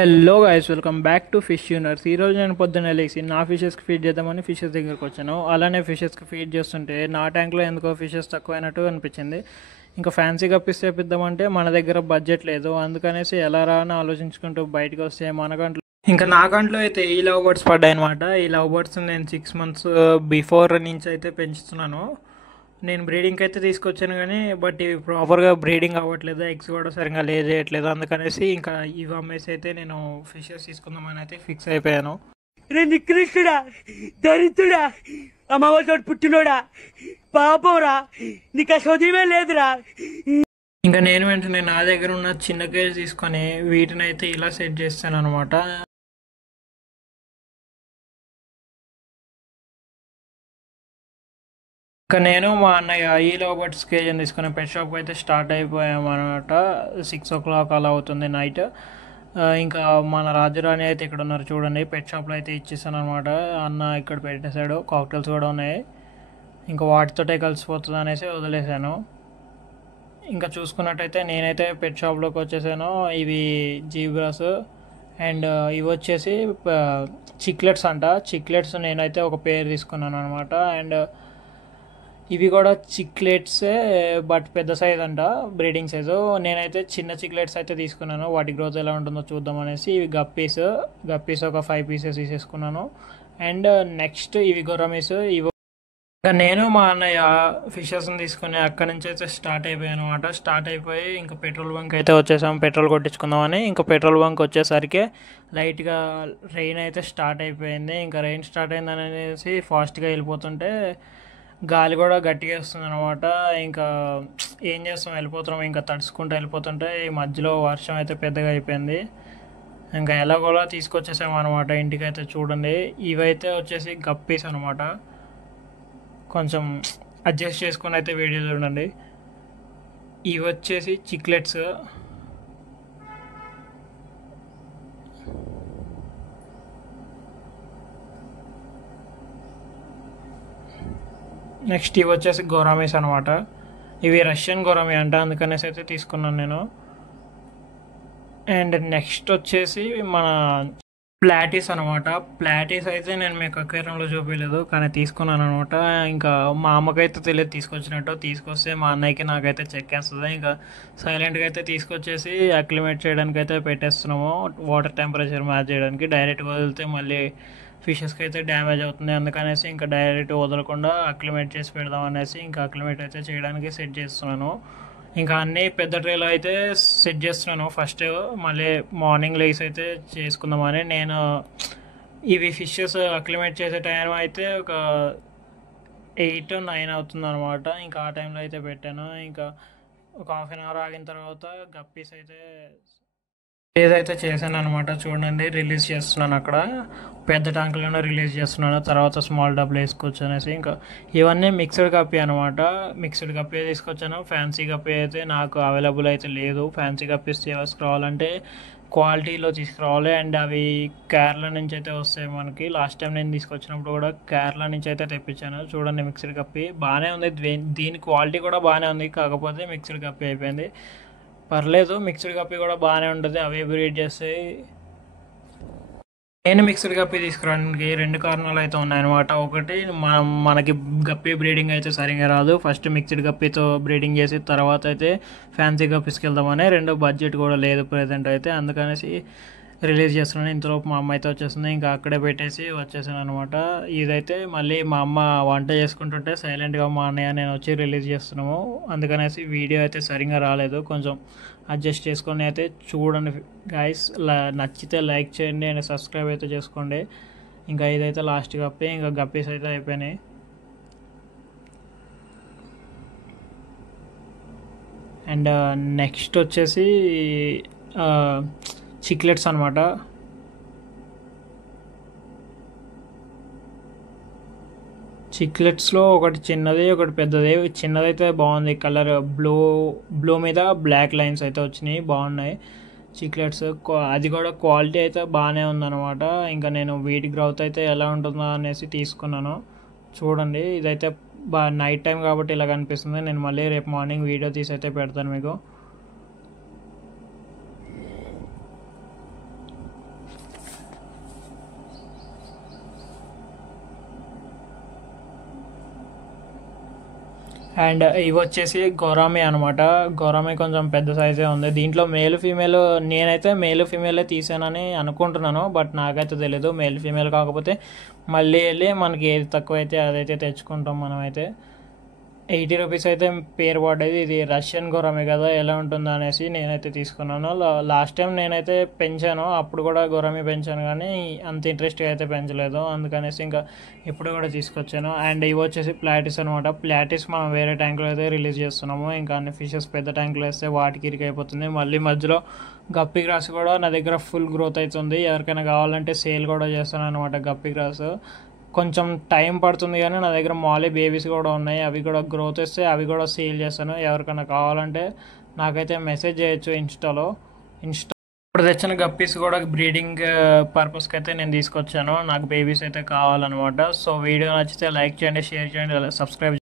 Hello guys, welcome back to fish యూనర్స్. ఈరోజు నేను పొద్దున్న లేచి నా ఫిషెస్కి ఫీడ్ చేద్దామని ఫిషెస్ దగ్గరికి వచ్చాను. అలానే ఫిషెస్కి ఫీడ్ చేస్తుంటే నా ట్యాంక్లో ఎందుకో ఫిషెస్ తక్కువైనట్టు అనిపించింది. ఇంకా ఫ్యాన్సీ గప్పిస్ చేపిద్దామంటే మన దగ్గర బడ్జెట్ లేదు. అందుకనేసి ఎలా రా అని ఆలోచించుకుంటూ బయటకు వస్తే మనకంట్లో ఇంకా నాకంట్లో అయితే ఈ లవ్ బర్డ్స్ పడ్డాయి అనమాట. ఈ లవ్ బర్డ్స్ నేను 6 months బిఫోర్ నుంచి అయితే పెంచుతున్నాను. నేను బ్రీడింగ్కి అయితే తీసుకొచ్చాను కానీ బట్ ఇవి ప్రాపర్గా బ్రీడింగ్ అవ్వట్లేదు, ఎగ్స్ కూడా సరిగ్గా లే చేయట్లేదు. అందుకనేసి ఇంకా ఇవి అమ్మేసి అయితే నేను ఫిషెస్ తీసుకుందామని అయితే ఫిక్స్ అయిపోయాను. రే నికృష్టుడా, దరిద్రుడా, అమ్మవారితో పుట్టినోడా, పాపంరా, నీకు ఆ చదివే లేదురా. ఇంకా నేను వెంటనే నా దగ్గర ఉన్న చిన్న కేజ్ తీసుకొని వీటిని అయితే ఇలా సెట్ చేస్తాను అనమాట. ఇంకా నేను మా అన్నయ్య ఈ లవ్ బర్డ్స్ కేజ్ అని తీసుకుని పెట్ షాప్కి అయితే స్టార్ట్ అయిపోయామన్నమాట. 6 o'clock అలా అవుతుంది నైట్. ఇంకా మన రాజురాణి అయితే ఇక్కడ ఉన్నారు చూడండి. పెట్ షాప్లో అయితే ఇచ్చేసాను అనమాట. అన్న ఇక్కడ పెట్టేశాడు, కాక్టైల్స్ కూడా ఉన్నాయి. ఇంకా వాటితోటే కలిసిపోతుంది అనేసి వదిలేశాను. ఇంకా చూసుకున్నట్టయితే నేనైతే పెట్ షాప్లోకి వచ్చేసాను. ఇవి జీబ్రాస్ అండ్ ఇవి వచ్చేసి చిక్లెట్స్ అంట. చిక్లెట్స్ నేనైతే ఒక పేరు తీసుకున్నాను అనమాట. అండ్ ఇవి కూడా చిక్లెట్సే బట్ పెద్ద సైజ్ అంట, బ్రీడింగ్ సైజు. నేనైతే చిన్న చిక్లెట్స్ అయితే తీసుకున్నాను, వాటి గ్రోత్ ఎలా ఉంటుందో చూద్దాం అనేసి. ఇవి గప్పీస్ ఒక 5 pieces తీసేసుకున్నాను. అండ్ నెక్స్ట్ ఇవి గొర్రమీస్. ఇవి ఇంకా నేను మా అన్నయ్య ఫిషెస్ని తీసుకుని అక్కడి నుంచి అయితే స్టార్ట్ అయిపోయాను అనమాట. స్టార్ట్ అయిపోయి ఇంకా పెట్రోల్ బంక్ అయితే వచ్చేసాము పెట్రోల్ కొట్టించుకుందామని. ఇంకా పెట్రోల్ బంక్ వచ్చేసరికి లైట్గా రెయిన్ అయితే స్టార్ట్ అయిపోయింది. ఇంకా రెయిన్ స్టార్ట్ అయిందని అనేసి ఫాస్ట్గా వెళ్ళిపోతుంటే గాలి కూడా గట్టిగా వస్తుంది అనమాట. ఇంకా ఏం చేస్తాం, వెళ్ళిపోతున్నాం. ఇంకా తడుచుకుంటూ వెళ్ళిపోతుంటే ఈ మధ్యలో వర్షం అయితే పెద్దగా అయిపోయింది. ఇంకా ఎలాగోలా తీసుకొచ్చేసాము అనమాట ఇంటికైతే. చూడండి, ఇవైతే వచ్చేసి గప్పీస్ అనమాట. కొంచెం అడ్జస్ట్ చేసుకుని అయితే వీడియో చూడండి. ఇవి వచ్చేసి చిక్లెట్స్. నెక్స్ట్ ఇవి వచ్చేసి గోరామీస్ అనమాట. ఇవి రష్యన్ గోరామీ అంట, అందుకనేసి అయితే తీసుకున్నాను నేను. అండ్ నెక్స్ట్ వచ్చేసి మన ప్లాటీస్ అనమాట. ప్లాటీస్ అయితే నేను మీకు అక్వేరియంలో చూపించలేదు కానీ తీసుకున్నాను అనమాట. ఇంకా మా అమ్మకైతే తెలియదు తీసుకొచ్చినట్టు. తీసుకొస్తే మా అన్నయ్యకి నాకైతే చెక్కేస్తుంది. ఇంకా సైలెంట్గా అయితే తీసుకొచ్చేసి అక్లిమేట్ చేయడానికి అయితే పెట్టేస్తున్నాము, వాటర్ టెంపరేచర్ మ్యాచ్ చేయడానికి. డైరెక్ట్గా వదిలితే మళ్ళీ ఫిషెస్కి అయితే డ్యామేజ్ అవుతుంది. అందుకనేసి ఇంకా డైరెక్ట్ వదలకుండా అక్లిమేట్ చేసి పెడదాం అనేసి ఇంకా అక్లిమేట్ అయితే చేయడానికి సెట్ చేస్తున్నాను. ఇంకా అన్నీ పెద్ద ట్రేలో అయితే సెట్ చేస్తున్నాను ఫస్ట్. మళ్ళీ మార్నింగ్ లేస్ అయితే చేసుకుందామని నేను ఇవి ఫిషెస్ అక్లిమేట్ చేసే టైం అయితే ఒక 8 or 9 అవుతుంది అనమాట. ఇంకా ఆ టైంలో అయితే పెట్టాను. ఇంకా ఒక 1/2 hour ఆగిన తర్వాత గప్పీస్ అయితే ఏదైతే చేశాను అనమాట. చూడండి, రిలీజ్ చేస్తున్నాను అక్కడ పెద్ద ట్యాంకులోనే రిలీజ్ చేస్తున్నాను. తర్వాత స్మాల్ డబ్బులు వేసుకోవచ్చు అనేసి ఇంకా ఇవన్నీ మిక్స్డ్ కప్పి అనమాట. మిక్స్డ్ కప్పి తీసుకొచ్చాను. ఫ్యాన్సీ కప్పి అయితే నాకు అవైలబుల్ అయితే లేదు. ఫ్యాన్సీ కప్పీస్ తీసుకురావాలంటే క్వాలిటీలో తీసుకురావాలి. అండ్ అవి కేరళ నుంచి అయితే వస్తాయి మనకి. లాస్ట్ టైం నేను తీసుకొచ్చినప్పుడు కూడా కేరళ నుంచి అయితే తెప్పించాను. చూడండి, మిక్స్డ్ కప్పి బాగానే ఉంది. దీని క్వాలిటీ కూడా బాగానే ఉంది, కాకపోతే మిక్స్డ్ కప్పి అయిపోయింది. పర్లేదు, మిక్స్డ్ కప్పి కూడా బాగానే ఉంటుంది, అవే బ్రీడ్ చేస్తాయి. నేను మిక్స్డ్ గప్పి తీసుకురావడానికి 2 కారణాలు అయితే ఉన్నాయన్నమాట. ఒకటి, మనకి గప్పి బ్రీడింగ్ అయితే సరిగా రాదు. ఫస్ట్ మిక్స్డ్ గప్పితో బ్రీడింగ్ చేసి తర్వాత అయితే ఫ్యాన్సీ గప్పిస్కి వెళ్దామని. రెండో, బడ్జెట్ కూడా లేదు ప్రజెంట్ అయితే, అందుకనేసి రిలీజ్ చేస్తున్నాను. ఇంతలోపు మా అమ్మ అయితే వచ్చేస్తుంది. ఇంకా అక్కడే పెట్టేసి వచ్చేసాను అనమాట. ఇదైతే మళ్ళీ మా అమ్మ వంట చేసుకుంటుంటే సైలెంట్గా మా అన్నయ్య నేను వచ్చి రిలీజ్ చేస్తున్నాము. అందుకనేసి వీడియో అయితే సరిగ్గా రాలేదు, కొంచెం అడ్జస్ట్ చేసుకొని అయితే చూడండి గైస్. నచ్చితే లైక్ చేయండి అండ్ సబ్స్క్రైబ్ అయితే చేసుకోండి. ఇంకా ఇదైతే లాస్ట్ గప్పి. ఇంకా గప్పీస్ అయితే అయిపోయినాయి. అండ్ నెక్స్ట్ వచ్చేసి చిక్లెట్స్ అనమాట. చిక్లెట్స్లో ఒకటి చిన్నది, ఒకటి పెద్దది. చిన్నదైతే బాగుంది, కలర్ బ్లూ మీద బ్లాక్ లైన్స్ అయితే వచ్చినాయి, బాగున్నాయి చిక్లెట్స్. అది కూడా క్వాలిటీ అయితే బాగానే ఉందన్నమాట. ఇంకా నేను వీటి గ్రోత్ అయితే ఎలా ఉంటుందో అనేసి తీసుకున్నాను. చూడండి, ఇదైతే నైట్ టైం కాబట్టి ఇలా కనిపిస్తుంది. నేను మళ్ళీ రేపు మార్నింగ్ వీడియో తీసి అయితే పెడతాను మీకు. అండ్ ఇవి వచ్చేసి గోరామి అనమాట. గోరామి కొంచెం పెద్ద సైజే ఉంది. దీంట్లో మేల్ ఫీమేల్, నేనైతే మేల్ ఫీమేలే తీసానని అనుకుంటున్నాను, బట్ నాకైతే తెలీదు. మేల్ ఫీమేల్ కాకపోతే మళ్ళీ వెళ్ళి మనకి ఏది తక్కువ అయితే అదైతే తెచ్చుకుంటాం మనమైతే. 80 రూపీస్ అయితే పేరు పడ్డది. ఇది రష్యన్ గోరామి కదా, ఎలా ఉంటుందో అనేసి నేనైతే తీసుకున్నాను. లాస్ట్ టైం నేనైతే పెంచాను, అప్పుడు కూడా గోరామి పెంచాను, కానీ అంత ఇంట్రెస్ట్గా అయితే పెంచలేదు. అందుకనేసి ఇంకా ఇప్పుడు కూడా తీసుకొచ్చాను. అండ్ ఇవి వచ్చేసి ప్లాటిస్ అనమాట. ప్లాటిస్ మనం వేరే ట్యాంకులో అయితే రిలీజ్ చేస్తున్నాము. ఇంకా అన్ని ఫిషెస్ పెద్ద ట్యాంకులో వేస్తే వాటికి ఇరికైపోతుంది. మళ్ళీ మధ్యలో గప్పి గ్రాస్ కూడా నా దగ్గర ఫుల్ గ్రోత్ అవుతుంది. ఎవరికైనా కావాలంటే సేల్ కూడా చేస్తాను అనమాట. గప్పి గ్రాస్ కొంచెం టైం పడుతుంది, కానీ నా దగ్గర మాలీ బేబీస్ కూడా ఉన్నాయి. అవి కూడా గ్రోత్ వస్తే అవి కూడా సేల్ చేస్తాను. ఎవరికైనా కావాలంటే నాకైతే మెసేజ్ చేయొచ్చు ఇన్స్టా. ఇప్పుడు తెచ్చిన గప్పీస్ కూడా బ్రీడింగ్ పర్పస్కి అయితే నేను తీసుకొచ్చాను. నాకు బేబీస్ అయితే కావాలన్నమాట. సో వీడియో నచ్చితే లైక్ చేయండి, షేర్ చేయండి, సబ్స్క్రైబ్